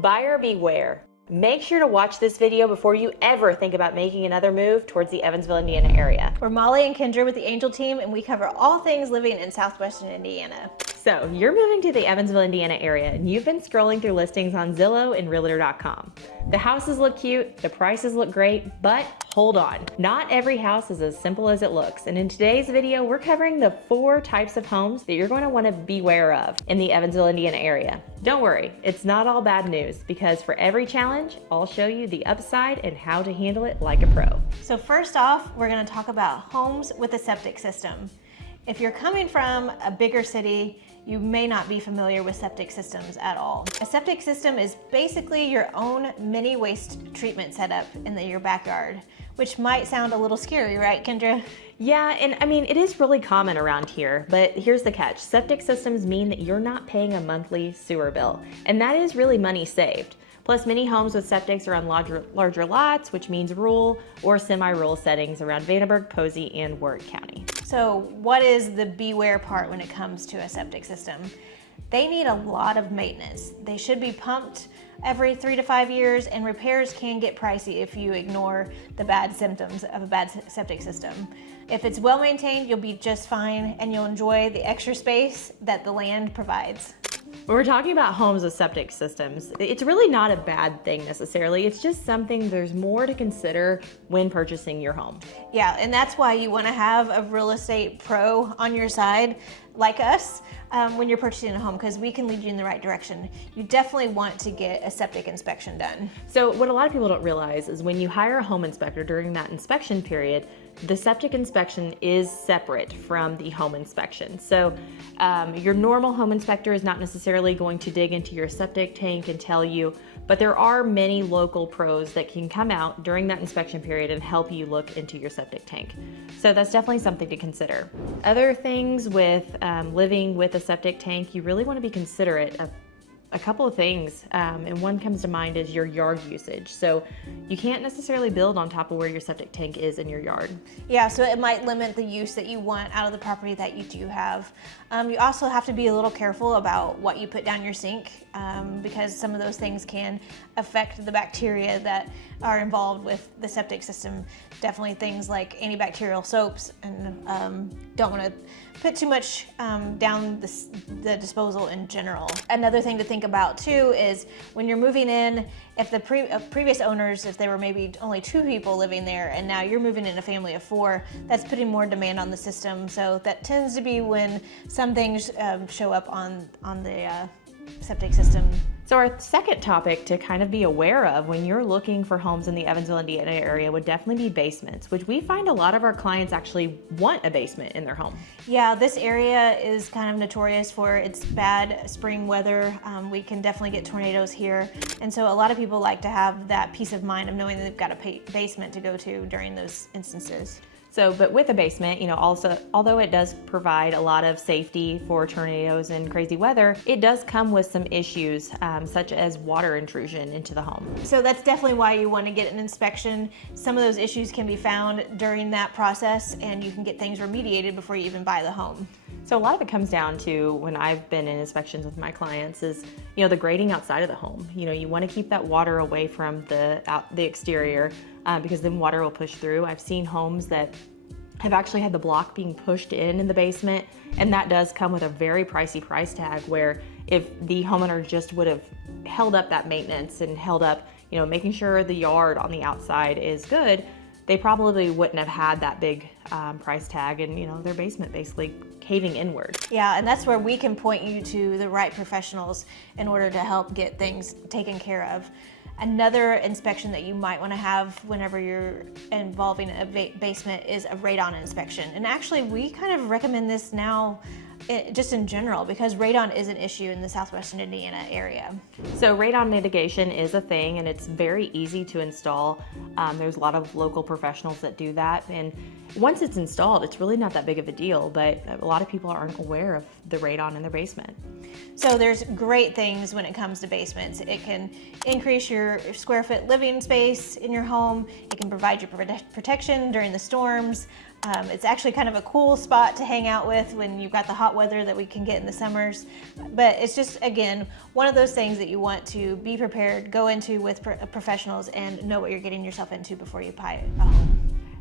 Buyer beware. Make sure to watch this video before you ever think about making another move towards the Evansville, Indiana area. We're Molly and Kendra with the Angel team, and we cover all things living in Southwestern Indiana. So you're moving to the Evansville, Indiana area, and you've been scrolling through listings on Zillow and Realtor.com. The houses look cute, the prices look great, but hold on. Not every house is as simple as it looks, and in today's video, we're covering the 4 types of homes that you're going to want to beware of in the Evansville, Indiana area. Don't worry, it's not all bad news, because for every challenge, I'll show you the upside and how to handle it like a pro. So first off, we're going to talk about homes with a septic system. If you're coming from a bigger city, you may not be familiar with septic systems at all. A septic system is basically your own mini waste treatment setup in your backyard, which might sound a little scary, right, Kendra? Yeah, and I mean, it is really common around here, but here's the catch. Septic systems mean that you're not paying a monthly sewer bill, and that is really money saved. Plus, many homes with septics are on larger lots, which means rural or semi-rural settings around Vandenberg, Posey, and Warwick County. So what is the beware part when it comes to a septic system? They need a lot of maintenance. They should be pumped every 3 to 5 years, and repairs can get pricey if you ignore the bad symptoms of a bad septic system. If it's well maintained, you'll be just fine, and you'll enjoy the extra space that the land provides. When we're talking about homes with septic systems, it's really not a bad thing necessarily. It's just something there's more to consider when purchasing your home. Yeah, and that's why you want to have a real estate pro on your side like us when you're purchasing a home, because we can lead you in the right direction. You definitely want to get a septic inspection done. So what a lot of people don't realize is when you hire a home inspector during that inspection period, the septic inspection is separate from the home inspection. So your normal home inspector is not necessarily going to dig into your septic tank and tell you, but there are many local pros that can come out during that inspection period and help you look into your septic tank. So that's definitely something to consider. Other things with living with a septic tank, you really want to be considerate of a couple of things, and one comes to mind is your yard usage. So you can't necessarily build on top of where your septic tank is in your yard. Yeah, so it might limit the use that you want out of the property that you do have. You also have to be a little careful about what you put down your sink, because some of those things can affect the bacteria that are involved with the septic system. Definitely things like antibacterial soaps, and don't want to put too much down the disposal in general. Another thing to think about too is when you're moving in, if the previous owners, if there were maybe only 2 people living there and now you're moving in a family of 4, that's putting more demand on the system. So that tends to be when some things show up on the septic system. So our second topic to kind of be aware of when you're looking for homes in the Evansville, Indiana area would definitely be basements, which we find a lot of our clients actually want a basement in their home. Yeah, this area is kind of notorious for its bad spring weather. We can definitely get tornadoes here. And so a lot of people like to have that peace of mind of knowing that they've got a basement to go to during those instances. So, but with a basement, also, although it does provide a lot of safety for tornadoes and crazy weather, it does come with some issues, such as water intrusion into the home. So that's definitely why you want to get an inspection. Some of those issues can be found during that process, and you can get things remediated before you even buy the home. So a lot of it comes down to, when I've been in inspections with my clients, is the grading outside of the home. You want to keep that water away from the exterior, because then water will push through. I've seen homes that have actually had the block being pushed in the basement, and that does come with a very pricey price tag, where if the homeowner just would have held up that maintenance and held up, making sure the yard on the outside is good, they probably wouldn't have had that big price tag and their basement basically caving inward. Yeah, and that's where we can point you to the right professionals in order to help get things taken care of. Another inspection that you might want to have whenever you're involving a basement is a radon inspection. And actually, we kind of recommend this now just in general, because radon is an issue in the Southwestern Indiana area. So radon mitigation is a thing, and it's very easy to install. There's a lot of local professionals that do that, and once it's installed, it's really not that big of a deal, but a lot of people aren't aware of the radon in their basement. So there's great things when it comes to basements. It can increase your square foot living space in your home. It can provide you protection during the storms. It's actually kind of a cool spot to hang out with when you've got the hot weather that we can get in the summers. But it's just, again, one of those things that you want to be prepared, go into with professionals, and know what you're getting yourself into before you buy a home.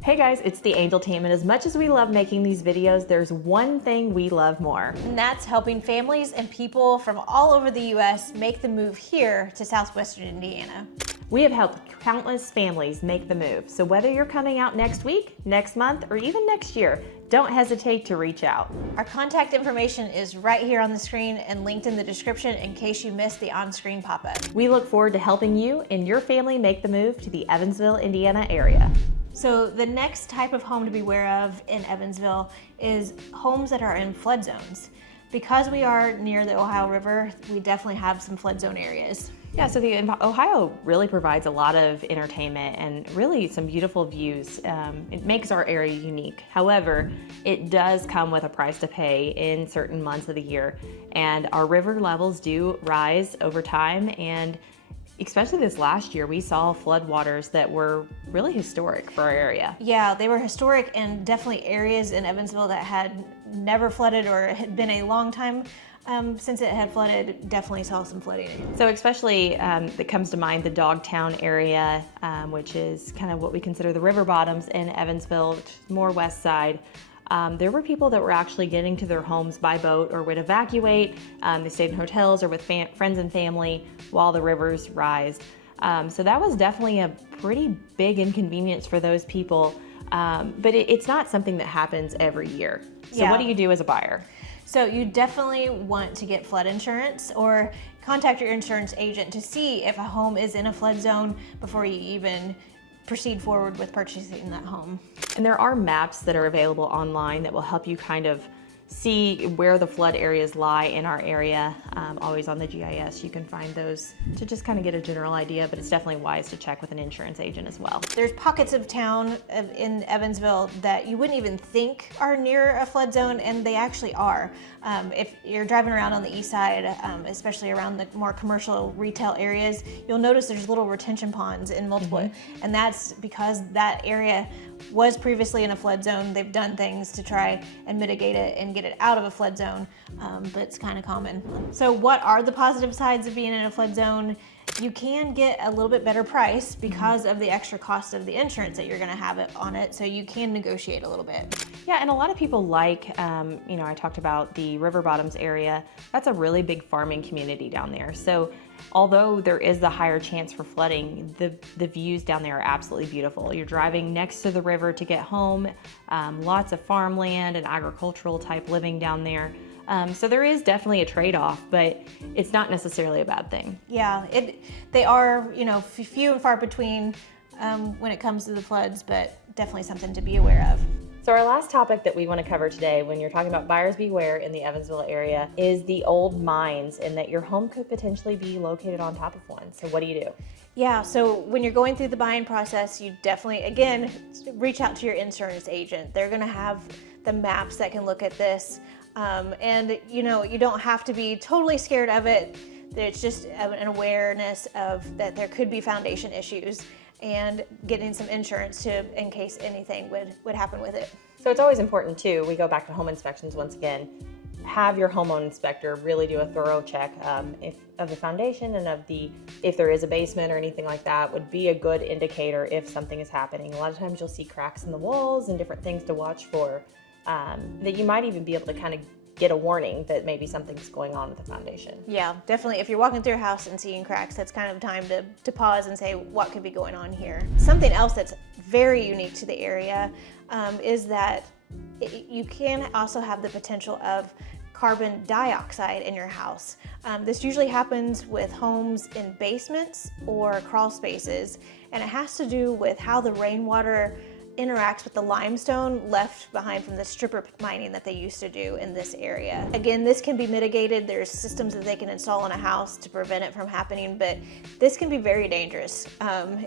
Hey guys, it's the Angel team, and as much as we love making these videos, there's one thing we love more. And that's helping families and people from all over the U.S. make the move here to Southwestern Indiana. We have helped countless families make the move, so whether you're coming out next week, next month, or even next year, don't hesitate to reach out. Our contact information is right here on the screen and linked in the description in case you missed the on-screen pop-up. We look forward to helping you and your family make the move to the Evansville, Indiana area. So the next type of home to be aware of in Evansville is homes that are in flood zones. Because we are near the Ohio River, we definitely have some flood zone areas. Yeah, so the Ohio really provides a lot of entertainment and really some beautiful views. It makes our area unique. However, it does come with a price to pay in certain months of the year, and our river levels do rise over time, and especially this last year, we saw floodwaters that were really historic for our area. Yeah, they were historic, and definitely areas in Evansville that had never flooded or had been a long time since it had flooded, definitely saw some flooding. So especially that comes to mind the Dogtown area, which is kind of what we consider the river bottoms in Evansville, which is more west side. There were people that were actually getting to their homes by boat or would evacuate. They stayed in hotels or with friends and family while the rivers rised. So that was definitely a pretty big inconvenience for those people. But it's not something that happens every year. So what do you do as a buyer? So you definitely want to get flood insurance or contact your insurance agent to see if a home is in a flood zone before you even proceed forward with purchasing that home. And there are maps that are available online that will help you kind of see where the flood areas lie in our area. Always on the GIS, you can find those to just kind of get a general idea, but it's definitely wise to check with an insurance agent as well. There's pockets of town in Evansville that you wouldn't even think are near a flood zone, and they actually are. If you're driving around on the east side, especially around the more commercial retail areas, you'll notice there's little retention ponds in multiple, and that's because that area was previously in a flood zone. They've done things to try and mitigate it and get it out of a flood zone, but it's kind of common. So what are the positive sides of being in a flood zone? You can get a little bit better price because of the extra cost of the insurance that you're going to have on it, so you can negotiate a little bit. Yeah, and a lot of people like, I talked about the River Bottoms area. That's a really big farming community down there. So although there is the higher chance for flooding, the views down there are absolutely beautiful. You're driving next to the river to get home, lots of farmland and agricultural type living down there. So there is definitely a trade-off, but it's not necessarily a bad thing. Yeah, they are, few and far between when it comes to the floods, but definitely something to be aware of. So our last topic that we want to cover today when you're talking about buyers beware in the Evansville area is the old mines, and that your home could potentially be located on top of one. So what do you do? Yeah, so when you're going through the buying process, you definitely, again, reach out to your insurance agent. They're going to have the maps that can look at this. And you don't have to be totally scared of it. It's just an awareness of that there could be foundation issues, and getting some insurance in case anything would happen with it. So it's always important too, we go back to home inspections once again, have your homeowner inspector really do a thorough check of the foundation, and if there is a basement or anything like that would be a good indicator if something is happening. A lot of times you'll see cracks in the walls and different things to watch for, that you might even be able to kind of get a warning that maybe something's going on with the foundation. Yeah, definitely. If you're walking through a house and seeing cracks, that's kind of time to pause and say, what could be going on here? Something else that's very unique to the area is that you can also have the potential of carbon dioxide in your house. This usually happens with homes in basements or crawl spaces, and it has to do with how the rainwater interacts with the limestone left behind from the stripper mining that they used to do in this area. Again, this can be mitigated. There's systems that they can install in a house to prevent it from happening, but this can be very dangerous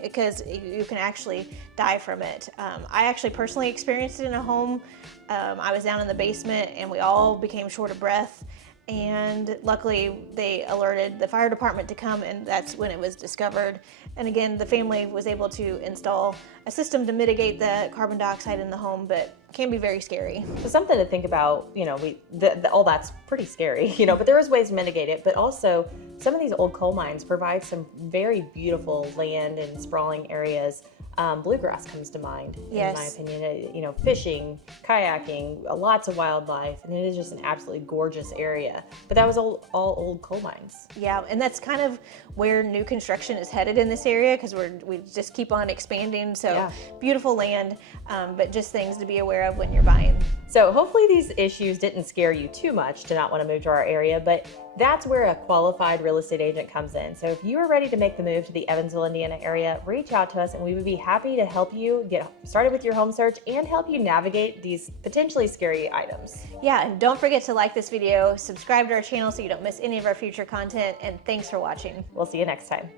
because you can actually die from it. I actually personally experienced it in a home. I was down in the basement and we all became short of breath, and luckily they alerted the fire department to come, and that's when it was discovered. And again, the family was able to install a system to mitigate the carbon dioxide in the home, but can be very scary. So something to think about, you know, all that's pretty scary, you know, but there is ways to mitigate it. But also, some of these old coal mines provide some very beautiful land and sprawling areas. Bluegrass comes to mind, Yes. in my opinion. You know, fishing, kayaking, lots of wildlife, and it is just an absolutely gorgeous area. But that was all old coal mines. Yeah, and that's kind of where new construction is headed in this area, because we just keep on expanding. So Yeah. beautiful land, but just things to be aware of when you're buying. So hopefully these issues didn't scare you too much to not want to move to our area, but that's where a qualified real estate agent comes in. So if you are ready to make the move to the Evansville, Indiana area, reach out to us and we would be happy to help you get started with your home search and help you navigate these potentially scary items. Yeah, and don't forget to like this video, subscribe to our channel so you don't miss any of our future content, and thanks for watching. We'll see you next time.